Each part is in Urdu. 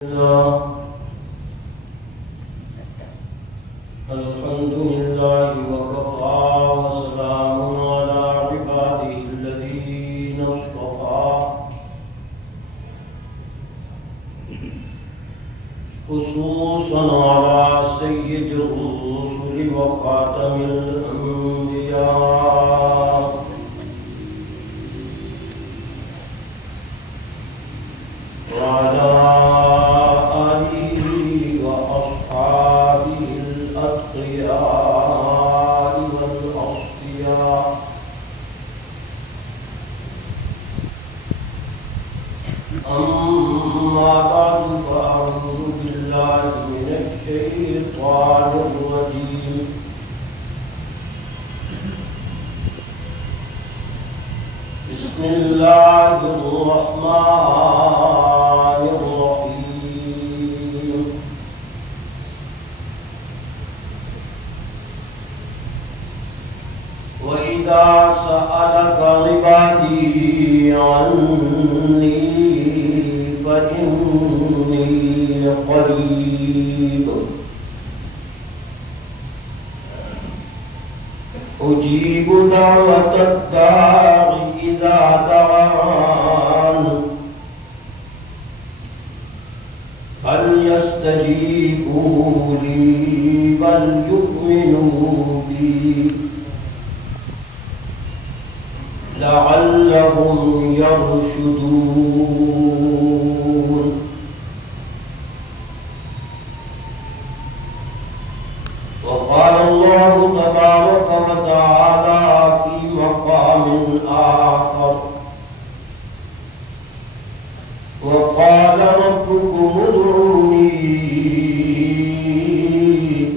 الحمد لله وكفى وسلام على عباده الذين اصطفى خصوصا على سيد الرسل وخاتم الأنبياء وعلى أما بعد فأعوذ بالله من الشيطان الرجيم بسم الله الرحمن الرحيم وإذا سألك عبادي عني فإني قريب أجيب دعوة الداع إذا دعان فليستجيبوا لي وليؤمنوا بي لعلهم يرشدون وقال الله تبارك وتعالى في مقام آخر وقال ربكم ادعوني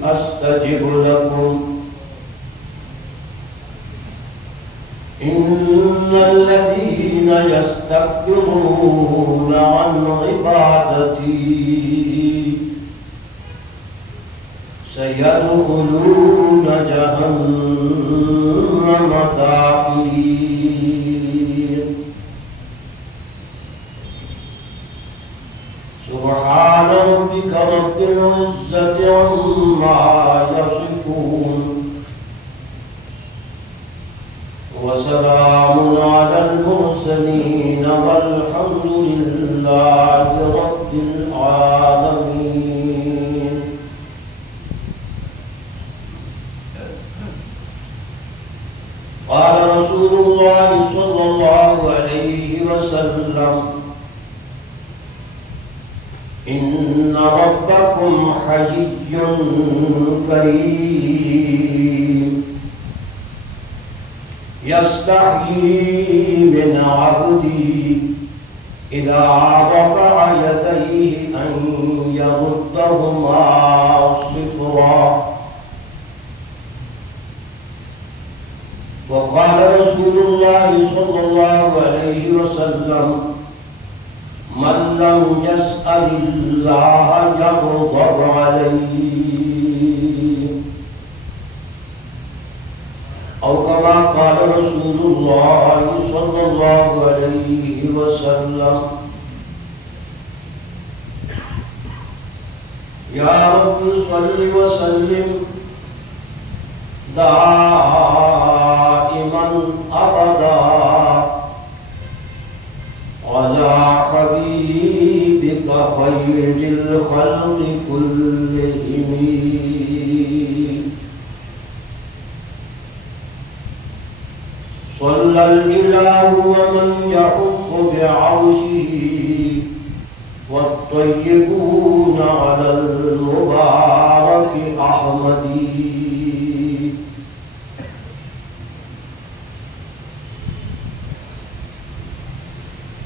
أستجب لكم إن الذين يستكبرون عن عبادتي سيدخلون جهنم داخرين سبحان ربك رب العزة عما يصفون وسلام على المرسلين والحمد لله رب العالمين. قال رسول الله صلى الله عليه وسلم إن ربكم حيي كريم يستحيي من عبدي إذا رفع يديه أن يردهما صفرا. وقال رسول الله صلى الله عليه وسلم من لم يسأل الله يغضب عليه أو كما قال رسول الله صلى الله عليه وسلم. يا رب صل وسلم دائما أبدا على حبيبك خير الخلق كلهم صلى الإله ومن يحب بعرشه والطيبون على المبارك أحمدي.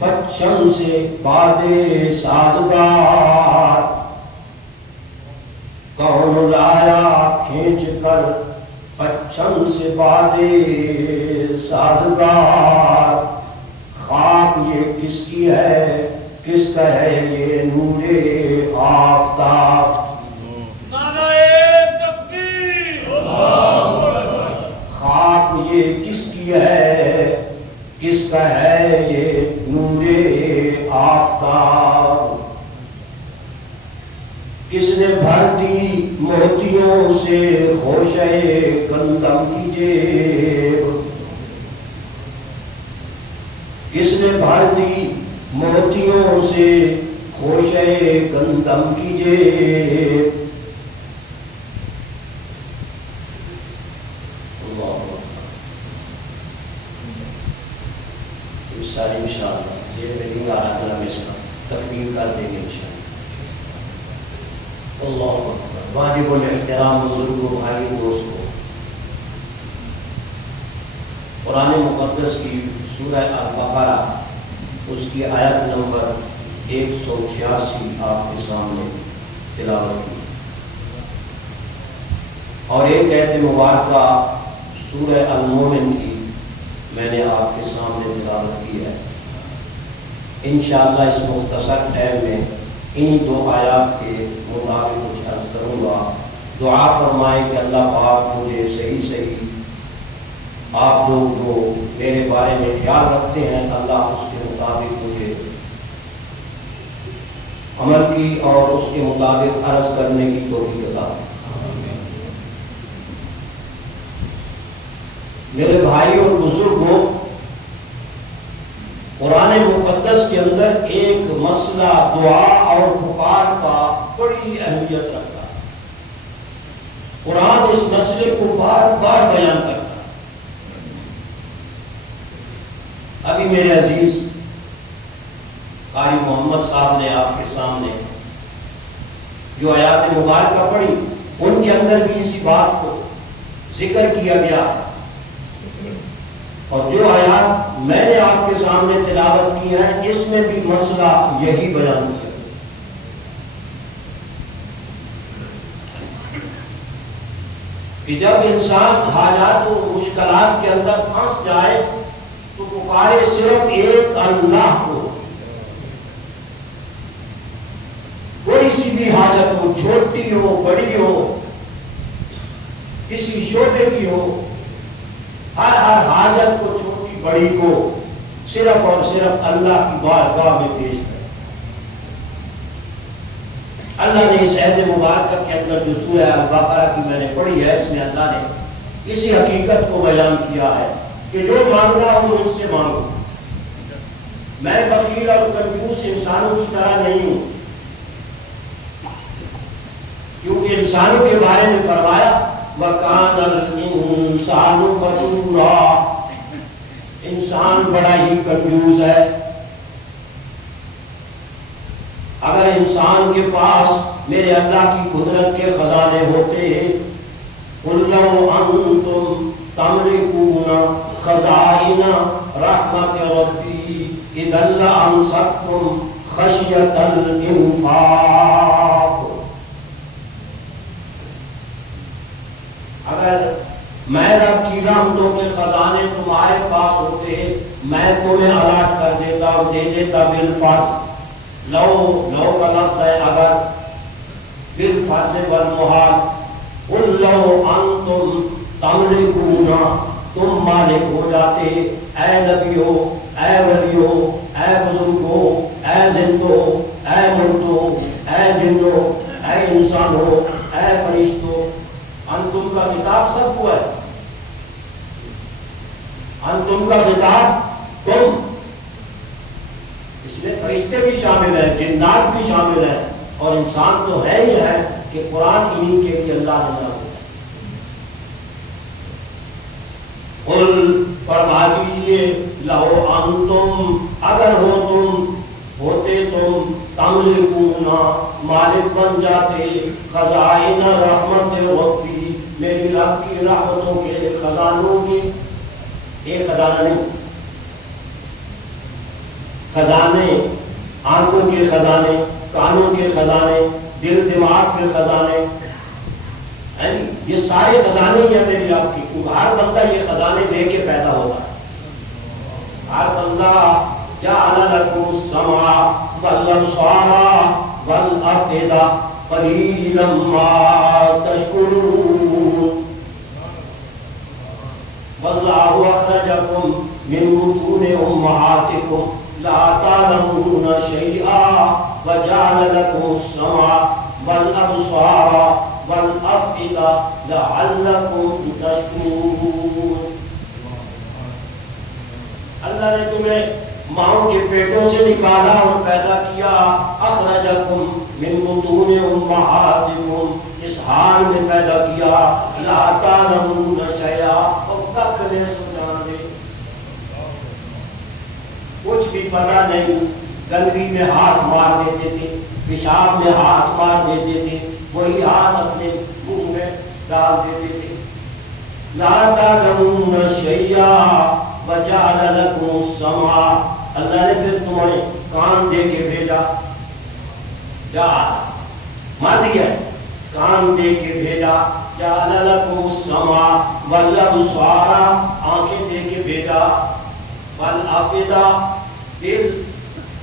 بچپن سے بادے سازگار، کون لایا کھینچ کر بچپن سے بادے سازگار، خاک یہ کس کی ہے کس کا ہے یہ نور آفتاب، خاک یہ کس کی ہے کس کا ہے یہ نور آفتاب، کس نے بھر دی موتیوں سے خوشے گندم کی جیب، کس نے بھر دی موتیوں سے خوشے گندم کی جیب، ساری مثال یہ میری آرادھنا میں سے تکمیل کر دیں گے انشاءاللہ۔ اللہ اکبر۔ واجب الاحترام بزرگوں، بھائی دوستوں، قرآن مقدس کی سورہ البقرہ اس کی آیت نمبر 186 آپ کے سامنے تلاوت کی، اور ایک آیت مبارکہ سورہ المومن کی میں نے آپ کے سامنے تلاوت کی ہے۔ انشاءاللہ اس مختصر ٹائم میں انہی دو آیات کے مطابق کچھ عرض کروں گا۔ دعا فرمائیں کہ اللہ پاک مجھے صحیح آپ لوگ جو میرے بارے میں خیال رکھتے ہیں، اللہ اس کے مطابق مجھے عمل کی اور اس کے مطابق عرض کرنے کی توفیق عطا فرمائے۔ میرے بھائی اور بزرگوں، قرآن مقدس کے اندر ایک مسئلہ دعا اور پکار کا بڑی اہمیت رکھتا ہے۔ قرآن اس مسئلے کو بار بار بیان کرتا ہے۔ ابھی میرے عزیز قاری محمد صاحب نے آپ کے سامنے جو آیات مبارکہ پڑھی، ان کے اندر بھی اسی بات کو ذکر کیا گیا، اور جو آیات میں نے آپ کے سامنے تلاوت کی ہے اس میں بھی مسئلہ یہی بیان کیا کہ جب انسان حاجات و مشکلات کے اندر پھنس جائے تو پکارے صرف ایک اللہ کو، کوئی سی بھی حاجت ہو، چھوٹی ہو بڑی ہو، کسی شعبے کی ہو، ہر حاجت کو چھوٹی بڑی کو صرف اور صرف اللہ کی بارگاہ میں پیش کرے۔ اللہ نے اس عہد مبارکہ کے اندر جو سورہ البقرہ کی میں نے پڑھی ہے، اس میں اللہ نے اسی حقیقت کو بیان کیا ہے کہ جو مانگنا ہو مجھ سے مانگو، میں بخیل اور کنجوس انسانوں کی طرح نہیں ہوں، کیونکہ انسانوں کے بارے میں فرمایا وَكَانَ الْإِنسَانُ قَتُورًا، انسان بڑا ہی کنجوس ہے۔ اگر انسان کے پاس میرے اللہ کی قدرت کے خزانے ہوتے، قُلْ لَوْ أَنْتُمْ تَمْلِكُونَ خَزَائِنَ رَحْمَةِ رَبِّي إِذًا لَأَمْسَكْتُمْ خَشْيَةَ الْإِنفَاقِ، اگر میں رب کی رحمتوں کے خزانے تمہارے پاس ہوتے میں تمہیں الاٹ کر دیتا اور دے دیتا بالفرض، لو کا لفظ ہے اگر، بالفرض والمحال، قل لو انتم تملکون، تم مالک ہو جاتے، اے نبیو، اے ولیو، اے بزرگو، اے زندو، اے مردو، اے جنو، اے انسانو، اے فرشتو، انتم کا خطاب سب کو ہے، انتم کا خطاب تم، اس میں فرشتے بھی شامل ہیں، جنات بھی شامل ہیں، اور انسان تو ہے ہی ہے کہ قرآن انہی کے لیے اللہ نے نازل کیا۔ قل فرما دیجئے لو انتم، اگر ہو تم، ہوتے تم، تملکون، مالک بن جاتے، خزائن رحمت ربی، میری رب کی رحمتوں کے خزانوں کی، ایک خزانہ نہیں، خزانے، آنکھوں کے خزانے، کانوں کے خزانے، دل دماغ کے خزانے، یہ سارے خزانے ہیں میری رب کی، کیونکہ ہر بندہ یہ خزانے لے کے پیدا ہوتا ہے. ہر بندہ جعل لکم السمع والابصار والافئدہ قلیلا ما تشکرون. واللہ اخرجکم من بطون امہاتکم لا تعلمون شیئا وجعل لکم السمع والابصار والافئدہ لعلکم تشکرون. اللہ نے تمہیں ماؤں کے پیٹوں سے نکالا اور پیدا کیا. اخرجکم من بطون امہاتکم، اس حال میں پیدا کیا لا تعلمون شیئا، اور کب نے سجانے کچھ بھی پتہ نہیں. گندگی میں ہاتھ مار دیتے تھے، پیشاب میں ہاتھ مار دیتے تھے، وہی ہاتھ اپنے منہ میں ڈال دیتے تھے. لا تعلمون شیئا وجعل لکم السمع، اللہ نے پھر تمہیں کان دے کے بھیجا. ماضی ہے، کان دے کے بھیجا. جعل لکم السمع والابصار، آنکھیں دے کے بھیجا. والافئدہ، دل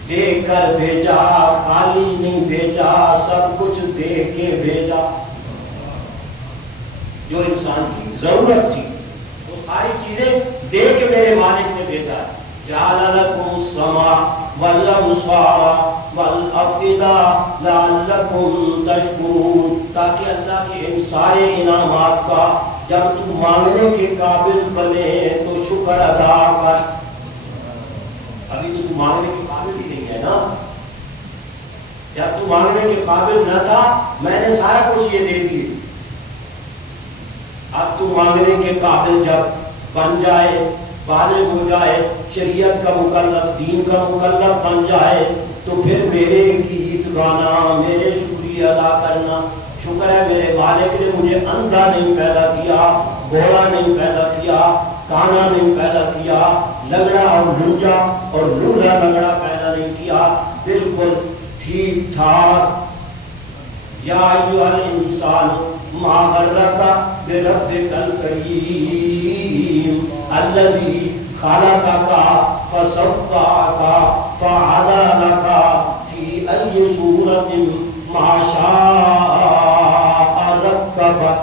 دے کر بھیجا، خالی نہیں بھیجا، سب کچھ دے کے بھیجا. جو انسان کی ضرورت تھی وہ ساری چیزیں دے کے میرے مالک نے بھیجا. جعل لکم السمع والابصار والافئدہ لعلکم تشکرون، تاکہ اللہ کے ان سارے انعامات کا جب تم مانگنے کے قابل بنے تو شکر ادا کر. ابھی تو تم مانگنے کے قابل ہی نہیں ہے نا. جب تم مانگنے کے قابل نہ تھا میں نے سارا کچھ یہ دے دیے. اب تو مانگنے کے قابل جب بن جائے، بالغ ہو جائے، شریعت کا مکلف، دین کا مکلف بن جائے، تو پھر میرے گیت گانا، میرے شکریہ ادا کرنا. شکر ہے میرے مالک نے مجھے اندھا نہیں پیدا کیا، بوڑا نہیں پیدا کیا، کانا نہیں پیدا کیا، لنگڑا اور لنجا اور لولا لنگڑا پیدا نہیں کیا، بالکل ٹھیک ٹھاک. یا ایھا الانسان ما غرک بربک الکریم الذی خلقک فسواک فعدلک فی ای صورت ما شاء رکبک.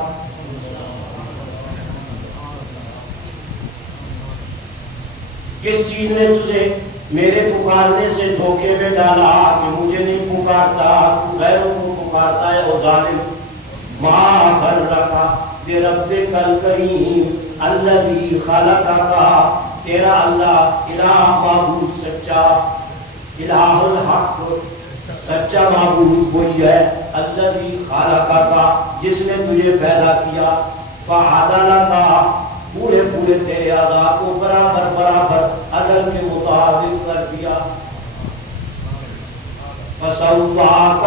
کس چیز نے تجھے میرے پکارنے سے دھوکے میں ڈالا کہ مجھے نہیں پکارتا، غیروں کو پکارتا ہے وہ ظالم. ما غرک بربک الکریم الذی خلقک، تیرا اللہ الہ معبود سچا، الہ الحق سچا معبود وہی ہے. الذی خلقک، جس نے تجھے پیدا کیا. فعدلک، پورے پورے تیرے اعضاء کو برابر برابر عدل کے مطابق کر دیا. فسواک،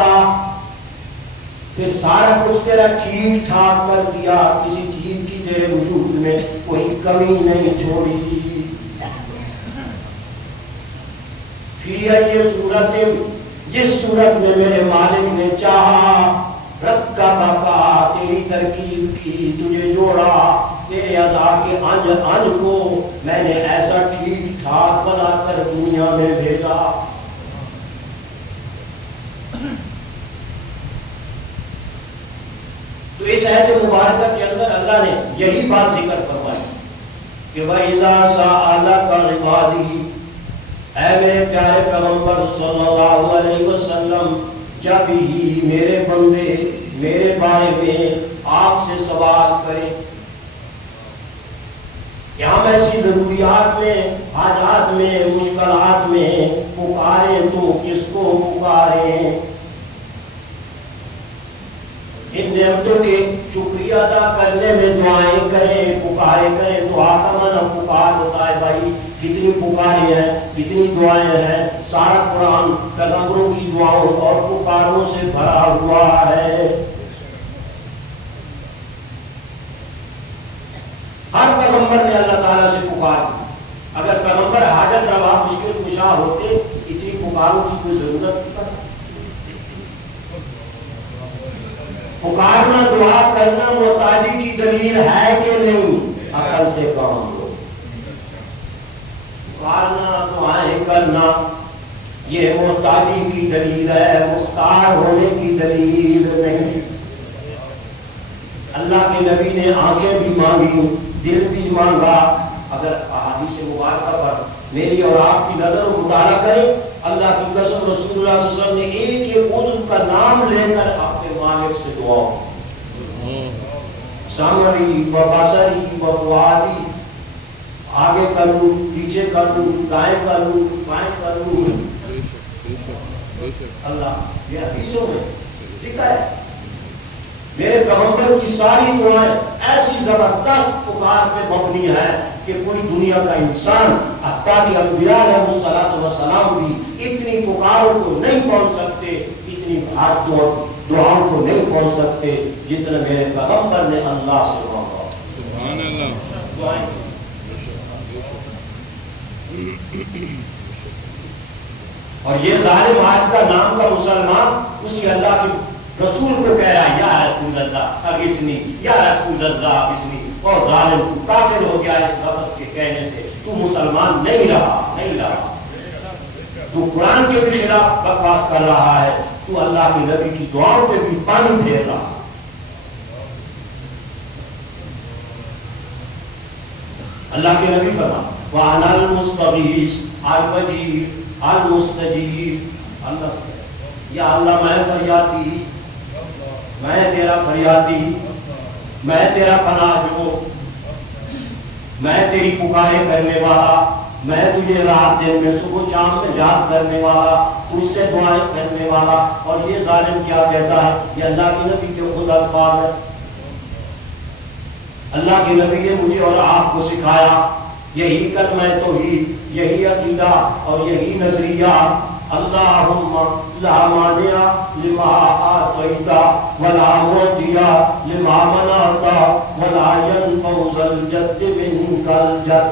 پھر سارا کچھ تیرا ٹھیک ٹھاک کر دیا، کسی چیز کی تیرے وجود میں کوئی کمی نہیں چھوڑی. فی ای صورت، جس صورت میں میرے مالک نے چاہا. رکبک، تیری ترکیب کی، تجھے جوڑا، تیرے اعضاء کے انج انج کو میں نے ایسا ٹھیک ٹھاک بنا کر دنیا میں بھیجا. تو اس آیت مبارکہ کے اندر اللہ نے یہی بات ذکر فرمائی کہ وَإِذَا سَأَلَكَ عِبَادِي، اے میرے پیارے پیغمبر صلی اللہ علیہ وسلم، جب ہی میرے بندے میرے بارے میں آپ سے سوال کریں. کہ ہم ایسی ضروریات میں، حاجات میں، مشکلات میں پکاریں تو کس کو پکاریں؟ ان نعمتوں کے شکریہ ادا کرنے میں دعائیں کریں، پکارے کریں. دعا کا معنی پکار ہوتا ہے بھائی. کتنی پکاریں ہیں، کتنی دعائیں ہیں. سارا قرآن پیغمبروں کی دعاؤں اور پکاروں سے بھرا ہوا ہے. ہر پیغمبر نے اللہ تعالیٰ سے پکار کی. اگر پیغمبر حاجت روا مشکل کشا ہوتے، پکاروں کی کوئی ضرورت نہیں پڑتی. پکارنا دعا کرنا محتاجی کی دلیل ہے کہ نہیں؟ عقل سے کام لو. پکارنا دعائیں کرنا یہ محتاجی کی دلیل ہے، مختار ہونے کی دلیل نہیں. اللہ کے نبی نے آنکھیں بھی مانگی، دل بھی مانگا. اگر احادیث مبارکہ پر میری اور آپ کی نظر و مطالعہ کریں، اللہ کی قسم رسول اللہ صلی اللہ علیہ وسلم نے ایک ایک عضو کا نام لے کر اپنے مالک سے دعا سامری و بصری و فؤادی، آگے کروں پیچھے کروں دائیں کروں بائیں کروں. اللہ یہ حدیثوں میں لکھا ہے. میرے پیغمبر کی ساری دعائیں ایسی زبردست پکار پہ مبنی ہے کہ کوئی دنیا کا انسان حتیٰ کہ انبیاء علیہ الصلوۃ والسلام بھی اتنی پکاروں کو نہیں پہنچ سکتے، اتنی دعاؤں کو نہیں پہنچ سکتے جتنا میرے پیغمبر نے اللہ سے مانگا. سبحان اللہ. دعائیں اور یہ ظالم آج کا نام کا مسلمان اسی اللہ کے رسول کو کہہ رہا ہے یا رسول اللہ اغثنی، یا رسول اللہ اغثنی. اور ظالم تو کافر ہو گیا اس لفظ کے کہنے سے، تو مسلمان نہیں رہا. تو قرآن کے بھی خلاف بکواس کر رہا ہے، تو اللہ کے نبی کی دعاؤں پہ بھی پانی پھیر رہا. اللہ کے نبی فرمایا وَأَنَا الْمُسْتَغِيثُ الْمُجِيبُ الْمُسْتَجِيبُ. اللہ سے یا اللہ میں فریادی، میں تیرا فریادی، میں تیرا پناہ، میں تیری پکارے کرنے والا، میں تجھے رات دن میں صبح شام میں یاد کرنے والا، تجھ سے دعائیں کرنے والا. اور یہ ظالم کیا کہتا ہے؟ یہ اللہ کے نبی کے خود الفاظ ہے. اللہ کے نبی نے مجھے اور آپ کو سکھایا یہی کلمہ توحید، یہی عقیدہ اور یہی نظریہ. اللہم لا مانع لما آتیت ولا معطی لما منعت ولا ينفع ذا الجد منک الجد.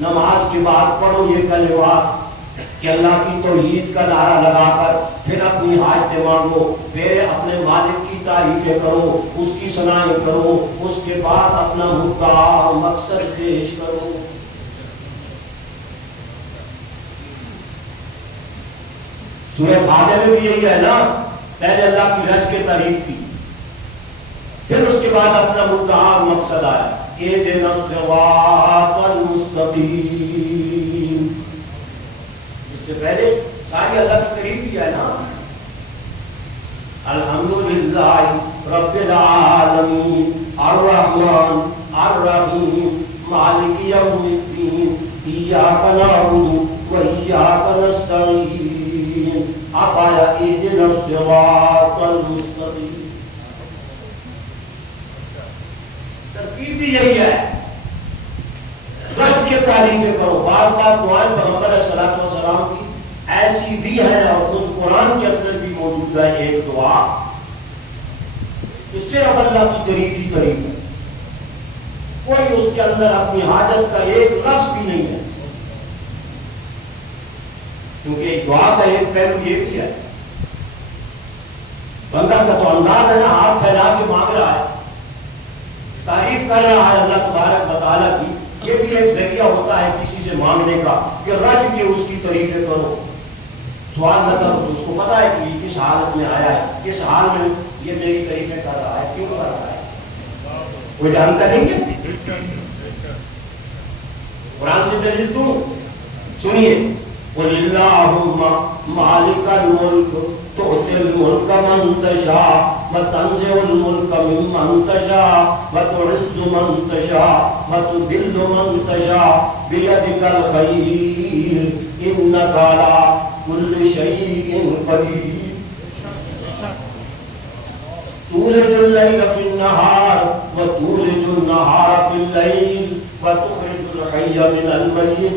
نماز کے بعد پڑھو یہ کلمات کہ اللہ کی توحید کا نعرہ لگا کر پھر اپنی حاجتیں مانگو، پھر اپنے مالک کی تعریفیں کرو، اس کی ثنائیں کرو، اس کے بعد اپنا مدعا اور مقصد پیش کرو. سورہ فاتحہ میں بھی یہی ہے نا، پہلے اللہ کی رج کے تعریف کی، پھر اس کے بعد اپنا مدعا اور مقصد آیا اہدنا الصراط المستقیم. اس سے پہلے ساری اللہ کی تعریف ہی ہے نا. الحمدللہ رب العالمین الرحمن الرحیم مالک یوم الدین ایاک نعبد و ایاک نستعین. اب آیا اہدنا الصراط المستقیم. ترکیب بھی یہی ہے، رب کے تعریفیں کرو. بار بار دعائیں پیغمبر علیہ الصلوۃ والسلام کی ایسی بھی ہے اور خود قرآن کے اندر بھی موجود ہے ایک دعا اس سے اب اللہ کی تعریف ہی تعریف ہے. کوئی اس کے اندر اپنی حاجت کا ایک لفظ بھی نہیں ہے، کیونکہ دعا کا ایک پہلو یہ بھی ہے، بندہ کا تو انداز ہے نا، ہاتھ پھیلا کے مانگ رہا ہے، تعریف کر رہا ہے اللہ تبارک و تعالیٰ کی. یہ بھی ایک ذریعہ ہوتا ہے کسی سے مانگنے کا کہ رج کے اس کی تعریفیں کرو، سوال نہ کرو. تو اس کو پتا ہے کہ یہ کس حالت میں آیا ہے، کس حال میں یہ میری تعریفیں کر رہا ہے، کیوں کر رہا ہے، کوئی جانتا نہیں ہے. قرآن سے دلیل دوں، سنیے قل اللہم مالک الملک تؤتی الملک من تشاء وتنزع الملک ممن تشاء وتعز من تشاء وتذل من تشاء بیدک الخیر انک علی کل شیء قدیر. تولج اللیل فی النہار وتولج النہار فی اللیل وتخرج الحی من المیت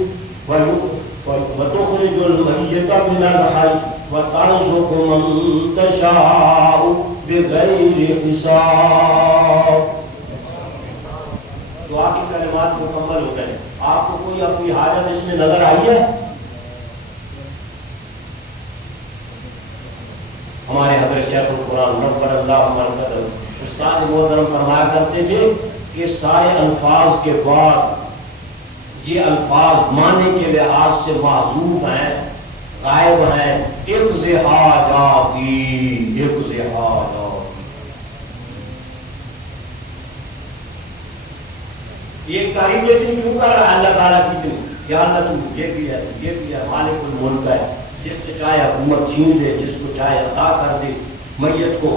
وتخرج المیت من الحی وترزق من تشاء بغیر حساب. دعا کی کلمات مکمل ہو گئے. آپ کو کوئی اپنی حاجت اس میں نظر آئی ہے؟ ہمارے حضرت شیخ القرآن نور اللہ مرکز استاد محترم فرمایا کرتے تھے کہ سارے الفاظ کے بعد یہ الفاظ معنی کے لحاظ سے معذوف ہیں، غائب ہیں، اقضِ حاجاتی، اقضِ حاجاتی۔ ایک تعریف اتنی کیوں کر رہا ہے اللہ تعالیٰ کی اتنی؟ یا اللہ تو یہ بھی ہے، یہ بھی ہے، مالک الملک ہے، جس سے چاہے حکومت چھین دے، جس کو چاہے عطا کر دے، میت کو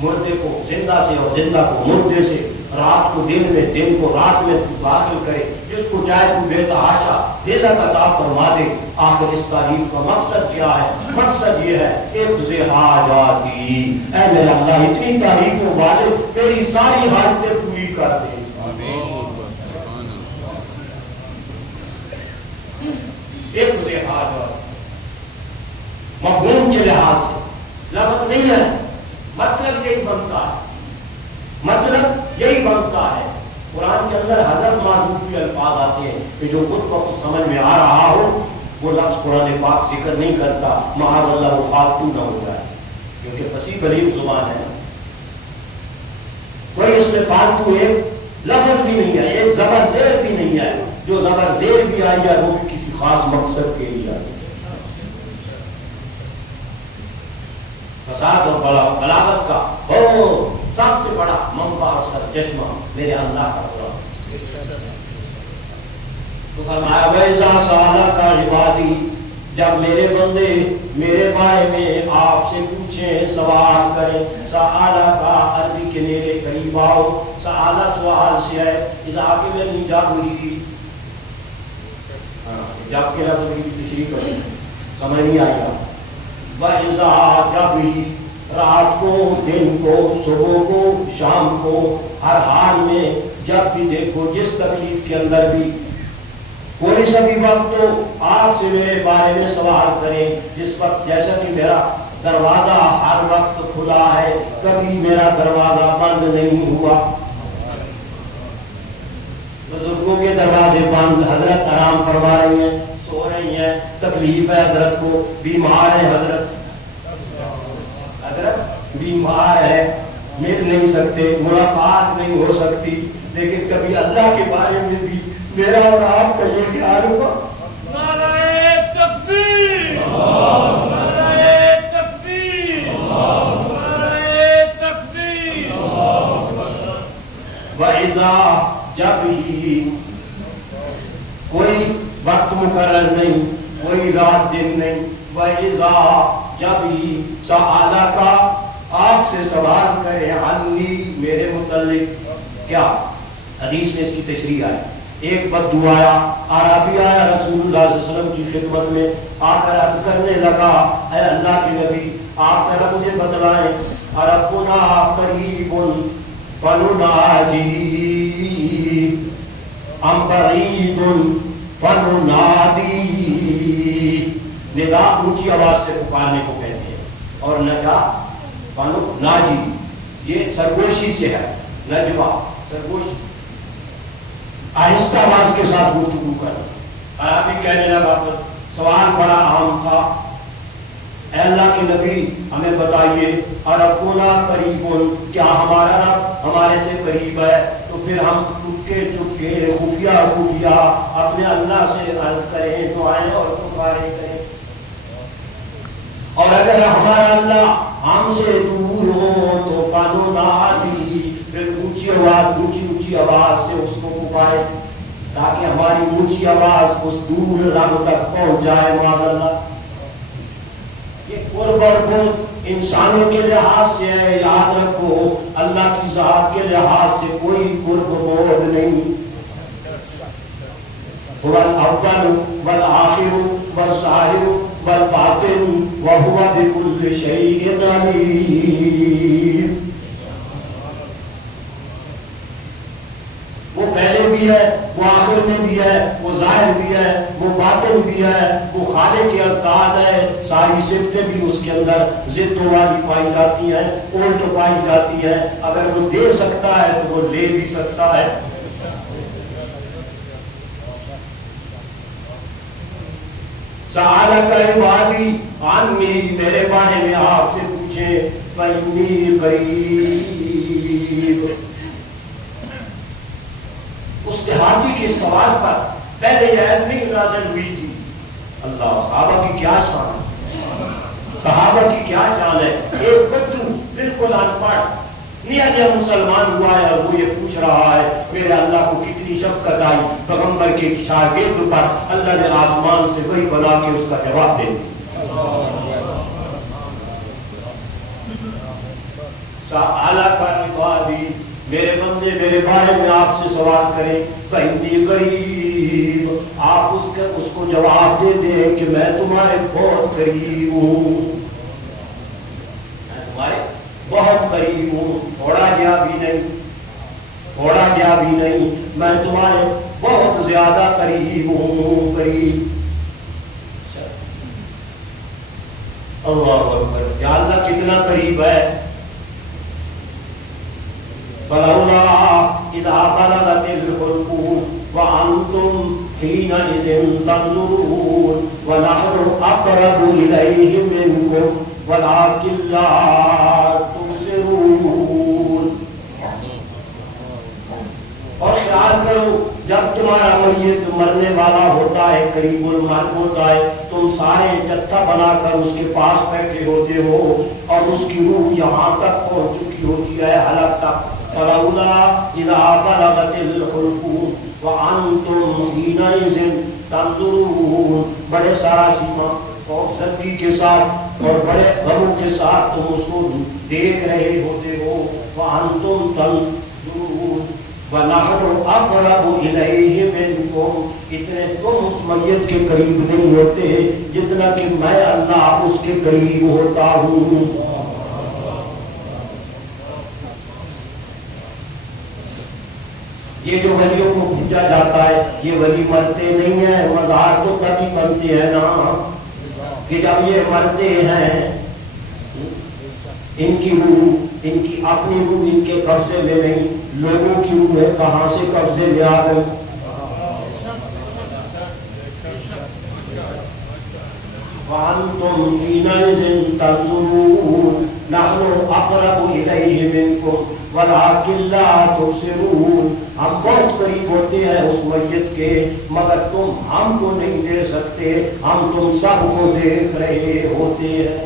مردے کو زندہ سے اور زندہ کو مردے سے، رات کو دن میں، دن کو رات میں داخل کرے، جس کو چاہے تو بے تحاشا رزق عطا فرما دے۔ آخر اس تعریف کا مقصد کیا ہے؟ مقصد یہ ہے اقضِ حاجاتی، اے میرے اللہ اتنی تعریفوں والے میری ساری حاجتیں پوری کر دے۔ اقضِ حاجاتی مفہوم کے لحاظ سے لفظ نہیں ہے، مطلب یہی بنتا ہے، مطلب یہی بنتا ہے۔ قرآن کے اندر حذف معذوف کے الفاظ آتے ہیں کہ جو خود بخود سمجھ میں آ رہا ہو وہ لفظ قرآن پاک ذکر نہیں کرتا، معاذ اللہ وہ فالتو نہ ہو جائے، کیونکہ فصیح بلیغ زبان ہے۔ کوئی اس میں فالتو ایک لفظ بھی نہیں ہے، ایک زبر زیر بھی نہیں ہے، جو زبر زیر بھی آئی ہے وہ بھی کسی خاص مقصد کے لیے آئی ہے۔ فساد اور بلاغت کا سب سے بڑا منبع اور سرچشمہ میرے اللہ کا قرآن۔ تو فرمایا وَإِذَا سَأَلَكَ عِبَادِي، جب میرے بندے میرے بارے میں آپ سے پوچھیں، سوال کریں، سَأَلَكَ عربی کے میرے قریب آؤ، سَأَلَ سوال سے ہے، اذا کے میں نہیں جاب ہوئی تھی، جب کے لفظ کی تشریح کریں سمجھ نہیں آئے گا۔ وَإِذَا جب ہی، رات کو، دن کو، صبح کو، شام کو، ہر حال میں جب بھی دیکھو، جس تکلیف کے اندر بھی، کوئی سبھی وقت تو آپ سے میرے بارے میں سوال کریں، جس وقت جیسا کہ میرا دروازہ ہر وقت کھلا ہے، کبھی میرا دروازہ بند نہیں ہوا۔ بزرگوں کے دروازے بند، حضرت آرام فرما رہی ہیں، سو رہی ہیں، تکلیف ہے حضرت کو، بیمار ہے حضرت بیمار ہے، مل نہیں سکتے، ملاقات نہیں ہو سکتی، لیکن کبھی اللہ کے بارے میں بھی میرا اور آپ کا یہ خیال ہوا؟ نعرہ تکبیر، نعرہ تکبیر، نعرہ تکبیر۔ وَإِذَا جب ہی، کوئی وقت مقرر نہیں، کوئی رات دن نہیں، وَإِذَا جب ہی، سَأَلَكَ آپ سے سوال کرے، عنی میرے متعلق، کیا حدیث میں اس کی تشریح آئی، ایک بدو آیا، عربی آیا رسول اللہ صلی اللہ علیہ وسلم کی خدمت میں، آ کر عرض کرنے لگا، اے اللہ کے نبی آپ ذرا مجھے بتلائیں، ربنا قریب فنناجی ام بعید فننادی، ندا اونچی آواز سے پکارنے کو کہتے ہیں، اور ندا فنو ناجی یہ سرگوشی سے ہے، نجوا سرگوشی، آہستہ آواز کے ساتھ گفتگو کرنا۔ عربی کہنے لگا، سوال بڑا اہم تھا، اے اللہ کے نبی ہمیں بتائیے، ربنا قریب، کیا ہمارا رب ہمارے سے قریب ہے؟ تو پھر ہم چپکے چپکے، خفیہ خفیہ اپنے اللہ سے عرض کریں، دعائیں اور پکاریں کریں، اور اگر ہمارا اللہ ہم سے دور ہو تو فننادی، پھر اونچی اونچی آواز سے اس کو پکارے، تاکہ ہماری اونچی آواز اس دور رب تک پہنچ جائے۔ معاذ اللہ، یہ قرب اور بعد انسانوں کے لحاظ سے ہے، یاد رکھو، اللہ کی ذات کے لحاظ سے کوئی قرب بعد نہیں۔ هو الأول والآخر والظاهر والباطن وهو بكل شيء عليم۔ وہ پہلے بھی ہے، وہ آخر میں بھی ہے، وہ ظاہر بھی ہے، وہ باطن بھی ہے، وہ خالق کے اذکار ہے، ساری صفتیں بھی اس کے اندر ضد والی پائی جاتی ہیں، الٹ پائی جاتی ہیں۔ اگر وہ دے سکتا ہے تو وہ لے بھی سکتا ہے۔ سألک عبادی عنی، میرے بارے میں آپ سے پوچھیں فإنی قریب. اس دیہاتی کے سوال پر پہلے یہ آیت نہیں نازل ہوئی تھی. اللہ، صحابہ کی کیا شان ہے، صحابہ کی کیا شان ہے. ایک بدو بالکل ان پڑھ نیا نیا مسلمان ہوا ہے اور وہ یہ پوچھ رہا ہے میرے اللہ کو کتنی شفقت آئی پیغمبر کے شاگرد پر، اللہ نے آسمان سے وہی بنا کے اس کا جواب دے دیا. اعلیٰ کا عبادی، میرے بندے میرے بارے میں آپ سے سوال کریں فإنی قریب، آپ اس کو جواب دے دیں کہ میں تمہارے بہت قریب ہوں، میں تمہارے بہت قریب ہوں، تھوڑا گیا بھی نہیں، تھوڑا گیا بھی نہیں، میں تمہارے بہت زیادہ قریب ہوں. قریب. اللہ اکبر، یا اللہ کتنا قریب ہے. فلولا اذا بلغت الحلقوم وانتم حينئذ تنظرون ونحن اقرب اليه منكم ولكن لا تبصرون. اور خیال کرو جب تمہارا میت مرنے والا ہوتا ہے، قریب المرگ ہوتا ہے، تم سارے جتھا بنا کر اس کے پاس بیٹھے ہوتے ہو اور اس کی روح یہاں تک پہنچ چکی ہوتی ہے حلق تک. فلولا اذا بلغت الحلقوم وانتم حينئذ تنظرون، بڑے سارا سیما خوفزدگی کے ساتھ اور بڑے غموں کے ساتھ تم اس کو دیکھ رہے ہوتے ہو. وانتم تنظرون وَنَحْنُ أَقْرَبُ إِلَيْهِ مِنْكُمْ، اتنے تم اس میت کے قریب نہیں ہوتے جتنا کہ میں اللہ اس کے قریب ہوتا ہوں. یہ جو ولیوں کو پوجا جاتا ہے یہ ولی مرتے نہیں ہیں، مزار تو تبھی بنتے ہیں نا کہ جب یہ مرتے ہیں ان کی روح، ان کی اپنی روح ان کے قبضے میں نہیں، لوگوں کی روح ہے کہاں سے قبضے میں آ گئی. وَأَنْتُمْ حِينَئِذٍ تَنظُرُونَ نَحْنُ أَقْرَبُ إِلَيْهِ مِنْكُمْ وَلَكِنْ لَا تُبْصِرُونَ، ہم بہت قریب ہوتے ہیں اس میت کے مگر تم ہم کو نہیں دیکھ سکتے، ہم تم سب کو دیکھ رہے ہوتے ہیں.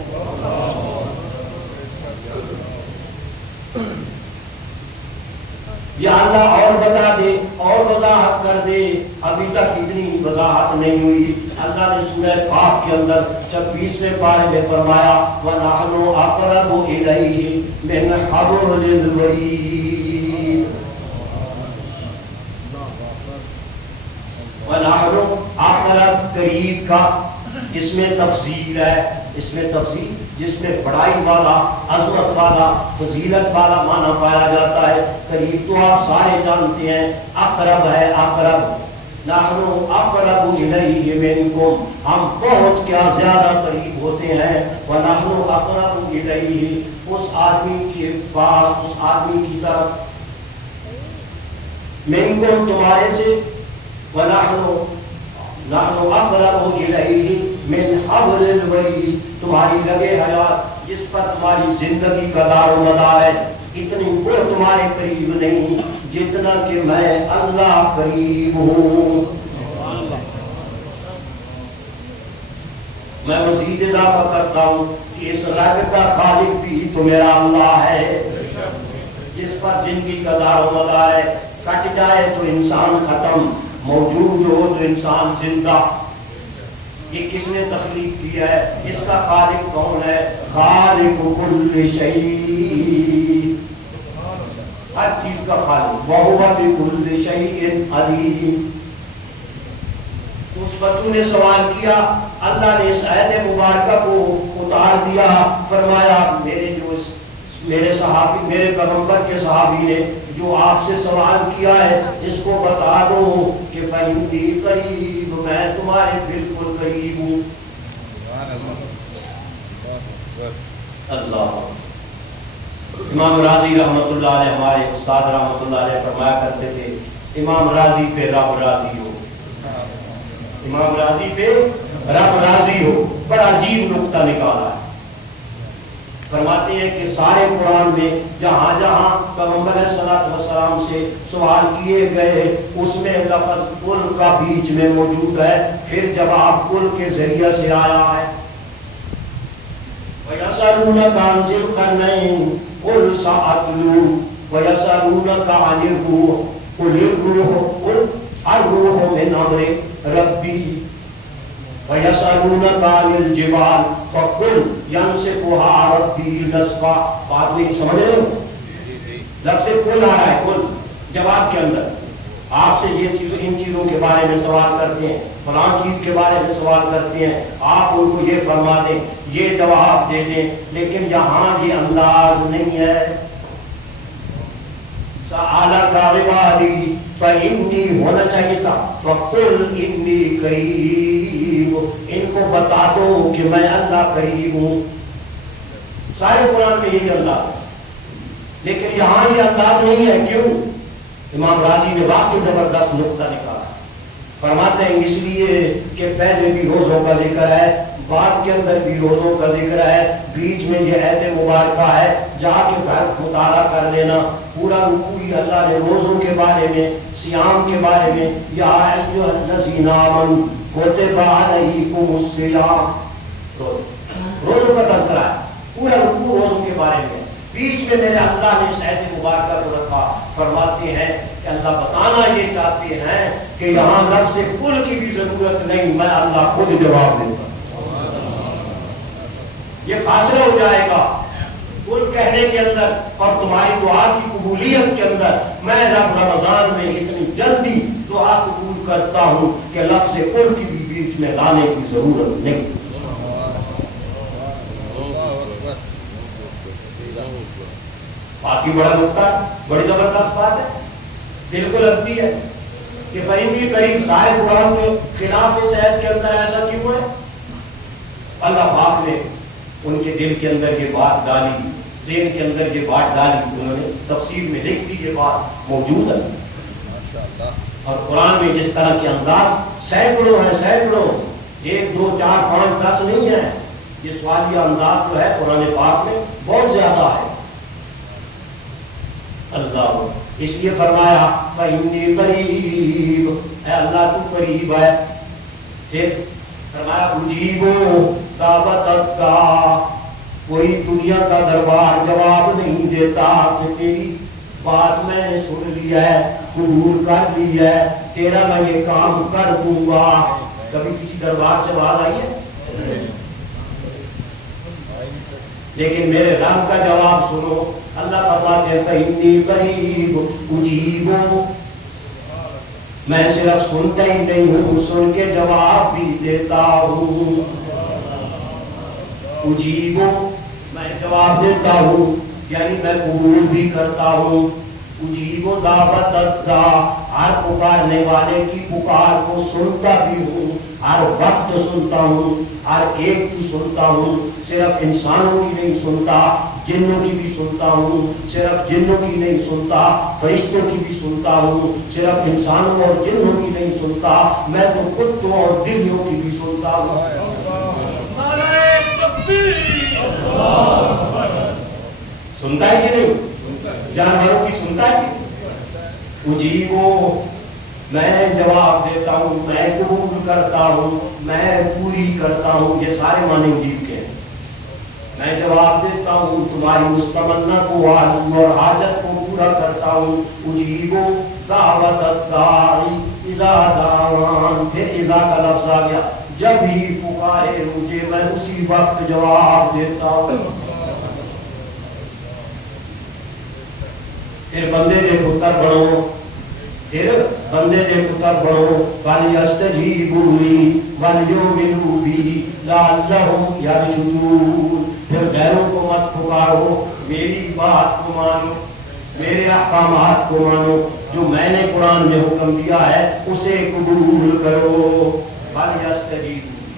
یا اللہ اور بتا دے، اور وضاحت کر دے، ابھی تک اتنی وضاحت نہیں ہوئی. اللہ نے سورہ قاف کے اندر 26ویں پارے میں فرمایا وَنَحْنُ أَقْرَبُ إِلَيْهِ مِنْ حَبْلِ الْوَرِيدِ. وَنَحْنُ أَقْرَبُ، قریب کا اس میں تفصیل ہے، اس میں تفصیل جس میں بڑائی والا، عظمت والا، فضیلت والا معنی پایا جاتا ہے. قریب تو آپ سارے جانتے ہیں، اقرب ہے، اقرب. نحن اقرب الیہ منکم، ہم بہت کیا زیادہ قریب ہوتے ہیں. ونحن اقرب الیہ، اس آدمی کے پاس، اس آدمی کی طرف، منکم تمہارے سے، ونحن اقرب الیہ من حبل الورید، تمہاری لگے حیات جس پر تمہاری زندگی کا دار و مدار ہے، اتنی وہ تمہارے قریب نہیں جتنا کہ میں اللہ قریب ہوں. میں مزید اضافہ کرتا ہوں کہ اس رگ کا خالق بھی تو میرا اللہ ہے جس پر زندگی کا دار و مدار ہے. کٹ جائے تو انسان ختم، موجود ہو تو انسان زندہ. یہ کس نے تخلیق کیا ہے؟ اس کا خالق کون ہے؟ خالق کل شیء، ہر چیز کا خالق. وَهُوَ بِكُلِّ شَيْءٍ عَلِيمٌ. اس بدو نے سوال کیا، اللہ نے اس آیت مبارکہ کو اتار دیا، فرمایا میرے صحابی، میرے پیغمبر کے صحابی نے جو آپ سے سوال کیا ہے اس کو بتا دو کہ فإنی قریب، میں تمہارے بالکل قریب ہوں. اللہ. امام راضی رحمۃ اللہ علیہ، ہمارے استاد رحمۃ اللہ علیہ فرمایا کرتے تھے امام راضی پہ رب راضی ہو، امام راضی پہ رب راضی ہو. بڑا عجیب نقطہ نکالا ہے. فرماتے ہیں کہ سارے قرآن میں جہاں جہاں پیغمبر علیہ السلام سے سوال کیے گئے اس میں لفظ قل کا بیچ میں موجود ہے، پھر جواب قل کے ذریعے سے آیا ہے۔ وَيَسْأَلُونَكَ عَنْ ذِي الْقَرْنَيْنِ قُلْ سَأَتْلُو وَيَسْأَلُونَكَ عَنِ الرُّوحِ قُلِ الرُّوحُ مِنْ أَمْرِ رَبِّي وَيَسْأَلُونَكَ عَنِ الْجِبَالِ فَقُلْ يَنْسِفُهَا رَبِّي نَسْفًا۔ بات میں سمجھ رہے ہو؟ لفظ قل آ رہا ہے، قل جواب کے اندر آپ سے یہ چیز ان چیزوں کے بارے میں سوال کرتے ہیں، فلاں چیز کے بارے میں سوال کرتے ہیں، آپ ان کو یہ فرما دیں، یہ جواب دے دیں، لیکن یہاں یہ انداز نہیں ہے۔ سألك عبادي فإني ہونا چاہیے تھا فقل إني قریب، ان کو بتا دو کہ میں اللہ قریب ہوں۔ سارے قرآن میں یہی انداز ہے، لیکن یہاں یہ انداز نہیں ہے۔ کیوں؟ امام راضی نے واقعی زبردست نقطہ نکالا، فرماتے ہیں اس لیے کہ پہلے بھی روزوں کا ذکر ہے، بعد کے اندر بھی روزوں کا ذکر ہے، بیچ میں یہ عہد مبارکہ ہے، جا کے گھر مطالعہ کر لینا، پورا رکوع ہی اللہ نے روزوں کے بارے میں، صیام کے بارے میں، یا ایھا الذین آمنوا کتب علیکم الصیام، روزوں کا تذکرہ ہے، پورا رکوع روزوں کے بارے میں، بیچ میں میرے اللہ نے اس عہد مبارکہ کو رکھا۔ فرماتے ہیں کہ اللہ بتانا یہ چاہتے ہیں کہ یہاں لفظ قل کی بھی ضرورت نہیں، میں اللہ خود جواب دیتا ہوں۔ یہ فاصلہ ہو جائے گا قل کہنے کے اندر اور تمہاری دعا کی قبولیت کے اندر۔ میں رب رمضان میں اتنی جلدی دعا قبول کرتا ہوں کہ لفظ قل کی بھی بیچ میں لانے کی ضرورت نہیں۔ باقی بڑا نقطہ ہے، بڑی زبردست بات ہے، دل کو لگتی ہے کہ فہمی قریب سارے قرآن کے خلاف اس عہد کے اندر ایسا کیوں ہے؟ اللہ پاک نے ان کے دل کے اندر یہ بات ڈالی، ذہن کے اندر یہ بات ڈالی، انہوں نے تفسیر میں لکھ دی، یہ بات موجود ہے۔ اور قرآن میں جس طرح کے انداز سینکڑوں ہیں، سینکڑوں، 1 2 4 5 10 نہیں ہے، یہ سوالیہ انداز جو ہے قرآن پاک میں بہت زیادہ ہے۔ اللہ اس لیے فرمایا فإنی قریب، اے اللہ تو قریب ہے۔ پھر فرمایا اجیبو دعوت الداع، کوئی دنیا کا دربار جواب نہیں دیتا کہ تیری بات میں نے سن لیا ہے، قبول کر لی ہے، تیرا میں یہ کام کر دوں گا۔ کبھی کسی دربار سے آواز آئی ہے؟ لیکن میرے رب کا جواب سنو، اللہ فرماتے ہیں فإنی قریب اجیب، میں صرف سنتا ہی نہیں ہوں، سن کے جواب بھی دیتا ہوں۔ اجیب، میں جواب دیتا ہوں، یعنی میں قبول بھی کرتا ہوں۔ اجیب دعوت الداع، ہر پکارنے والے کی پکار کو سنتا بھی ہوں، ہر وقت سنتا ہوں، ہر ایک کی سنتا ہوں، صرف انسانوں کی نہیں سنتا، جنوں کی بھی سنتا ہوں، صرف جنوں کی نہیں سنتا، فرشتوں کی بھی سنتا ہوں، صرف انسانوں اور جنوں کی نہیں سنتا، میں تو کتوں اور بلیوں کی بھی سنتا ہوں۔ نعرہ تکبیر، سنتا ہے کہ نہیں؟ جانوروں کی سنتا ہے کہ اجیبو، میں جواب دیتا ہوں، میں قبول کرتا ہوں، میں پوری کرتا ہوں، یہ سارے معنی اجیب کے ہیں۔ میں جواب دیتا ہوں، تمہاری اس تمنا کو، آرزو اور حاجت کو پورا کرتا ہوں۔ اجیبو دعوت الداعی اذا دعان، پھر اذا کا لفظ آ گیا، جب ہی پکارے مجھے میں اسی وقت جواب دیتا ہوں۔ پھر بندے دے پتر بنو، پھر بندے دے پتر بنو، فَلْيَسْتَجِيبُوا لِي وَلْيُؤْمِنُوا بِي لَعَلَّهُمْ يَرْشُدُونَ۔ پھر غیروں کو مت پکارو، میری بات کو مانو، میرے احکامات کو مانو، جو میں نے قرآن میں حکم دیا ہے اسے قبول کرو۔ فَلْيَسْتَجِيبُوا لِي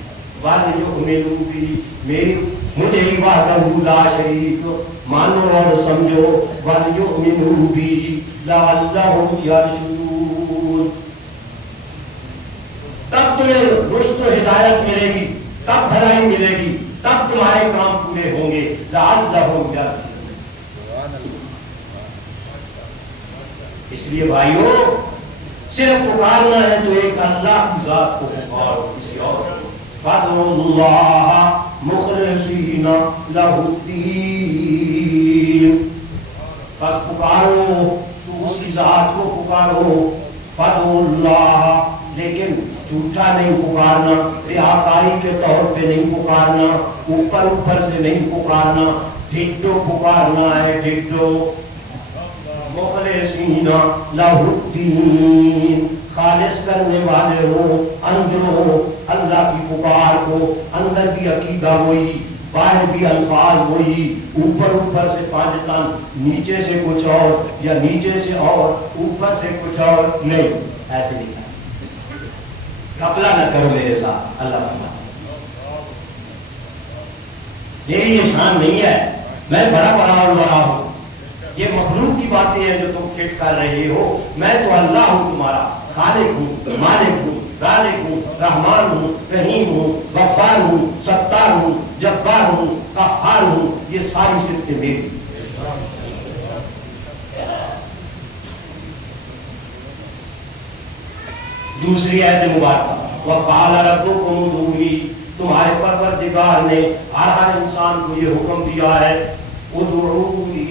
وَلْيُؤْمِنُوا بِي، میری مجھے ہی وحدہ لا شریک مانو اور سمجھو، وَلْيُؤْمِنُوا بِي لَعَلَّهُمْ يَرْشُدُونَ۔ تب تمہیں رشد و ہدایت ملے گی، تب بھلائی ملے گی، تب تمہارے کام پورے ہوں گے. لعلہم یرجعون. اس لیے بھائیو صرف پکارنا ہے تو ایک اللہ کی ذات کو پکارو, کسی اور کو. فَادْعُوا اللَّهَ مُخْلِصِينَ لَهُ الدِّينَ. بس پکارو تو اسی ذات کو پکارو. فَادْعُوا اللَّهَ, لیکن جھوٹا نہیں پکارنا, ریاکاری کے طور پہ نہیں پکارنا, اوپر اوپر سے نہیں پکارنا, ڈھڈو پکارنا ہے, ڈھڈو. مخلصین لہ الدین, خالص کرنے والے ہو اندروں اللہ کی پکار کو. اندر بھی عقیدہ وہی, باہر بھی الفاظ وہی, اوپر اوپر سے پانچ تن, نیچے سے کچھ اور, یا نیچے سے اور اوپر سے کچھ اور نہیں. ایسے نہیں کرنا, گھپلا نہ کرو میرے ساتھ. اللہ تعالیٰ میری یہ شان نہیں ہے, میں بڑا بڑا اور بڑا ہوں. یہ مخلوق کی باتیں ہیں جو تم فٹ کر رہے ہو. میں تو اللہ ہوں, تمہارا خالق ہوں, مالک ہوں, رازق ہوں, رحمان ہوں, رحیم ہوں, غفار ہوں, ستار ہوں, جبار ہوں, قہار ہوں. یہ ساری صفتیں میری. دوسری آیت مبارکہ, وَقَالَ رَبُّكُمُ ادْعُونِي, تمہارے پروردگار نے ہر انسان کو یہ حکم دیا ہے, ادعونی,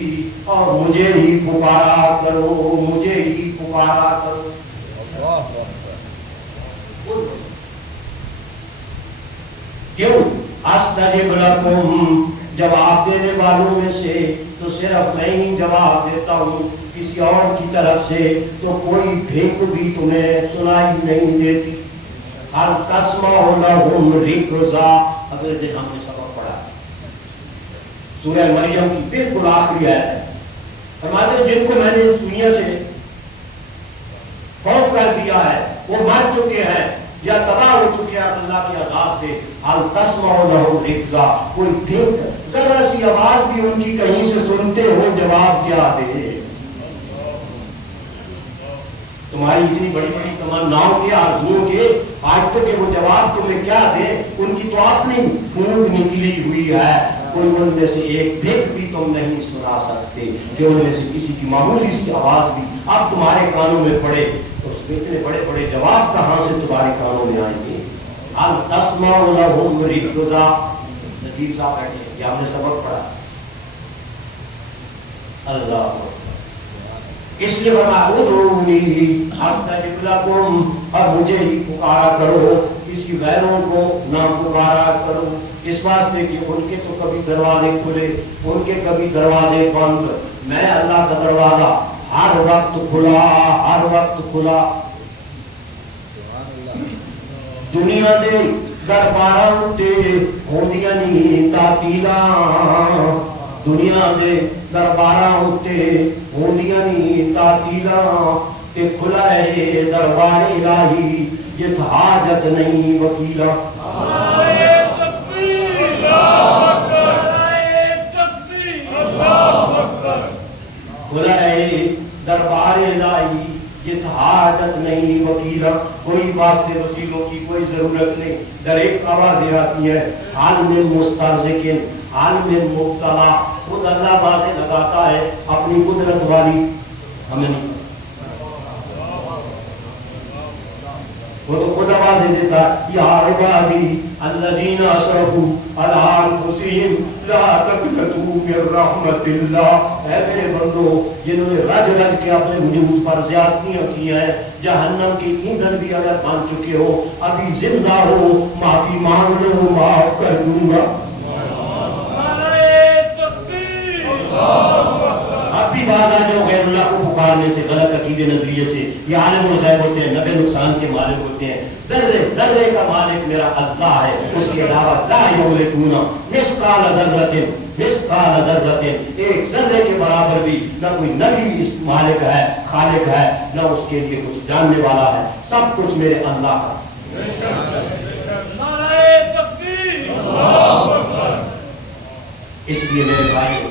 اور مجھے ہی پکارا کرو, مجھے ہی پکارا کرو. کیوں؟ استجب لکم, جواب دینے والوں میں سے تو صرف میں ہی جواب دیتا ہوں, کسی اور کی طرف سے تو کوئی بھیک بھی تمہیں سنائی نہیں دیتی. ہر تسمع لہم رکزا, اگلے دن ہم نے سبق پڑھا سورہ مریم کی بالکل آخری آیت ہے. فرماتے ہیں جن کو میں نے دنیا سے خوف کر دیا ہے وہ مر چکے ہیں یا تباہ ہو چکے ہیں اللہ کے عذاب سے. حل تسمع لہم رکزا, کوئی بھیک ذرا سی آواز بھی ان کی کہیں سے سنتے ہو, جواب کیا دے. تمہاری اتنی بڑی بڑی تمناؤں کے, آرزوؤں کے, آج تک کہ وہ جواب تمہیں کیا دے, ان کی تو اپنی پھونک نکلی ہوئی ہے. کوئی ان میں سے ایک بھیک بھی تم نہیں سنا سکتے کہ ان میں سے کسی کی معمولی سی آواز بھی اب تمہارے کانوں میں پڑے, تو اس میں اتنے بڑے بڑے جواب کہاں سے تمہارے کانوں میں آئیں گے. حل تسمع لہم رکزا. نجیب صاحب بیٹھے ہیں, یہ ہم نے سبق پڑھا. اللہ اس لیے ادعونی استجب لکم, اور مجھے ہی پکارا کرو, کسی غیروں کو نہ پکارا کرو. اس واسطے کہ ان کے تو کبھی دروازے کھلے, ان کے کبھی دروازے بند. میں اللہ کا دروازہ ہر وقت کھلا, ہر وقت کھلا. دنیا دے درباراں تے ہوندیاں نہیں تعطیلاں, دنیا دے درباراں تے ہوندیاں نہیں تعطیلاں, تے کھلا ہے دربار الہی جت حاجت نہیں وکیلا. کھلا ہے دربار الہی جت حاجت نہیں وکیلا. کوئی واسطے وسیلوں کی کوئی ضرورت نہیں, ڈائریکٹ آوازیں آتی ہیں. عالم مسترزقن, عالم مبتلا, خود اللہ بازیں لگاتا ہے اپنی قدرت والی, ہمیں نہیں. وہ تو خود آوازیں دیتا ہے, یا عبادی الذین اسرفوا علی انفسہم لا تقنطوا من رحمت اللہ. اے میرے بندو جنہوں نے رج رج کے اپنے وجود پر زیادتیاں کی ہیں, جہنم کی ایندھن بھی اگر بن چکے ہو, ابھی زندہ ہو, معافی مانگ لو, معاف کر دوں گا. اب بھی بعض آ جاؤ غیر اللہ کو پکارنے سے, غلط عقیدے نظریے سے. یہ عالم الغیب ہوتے ہیں, نفع نقصان کے مالک ہوتے ہیں. ذرے ذرے کا مالک میرا اللہ ہے, اس کے علاوہ لا یملکون مثقال ذرۃ, مثقال ذرۃ, ایک ذرے کے برابر بھی نہ کوئی نبی مالک ہے, خالق ہے, نہ اس کے لیے کچھ جاننے والا ہے. سب کچھ میرے اللہ کا. نعرہ تکبیر, اللہ اکبر. اس لیے میرے بھائی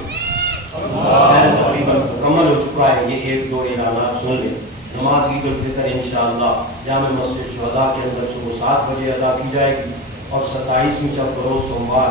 تقریباً مکمل ہو چکا ہے. یہ ایک دو اعلانات سن لیں. نماز عید الفطر انشاءاللہ جامع مسجد شہداء کے اندر صبح 7 بجے ادا کی جائے گی, اور 27ویں شب بروز سوموار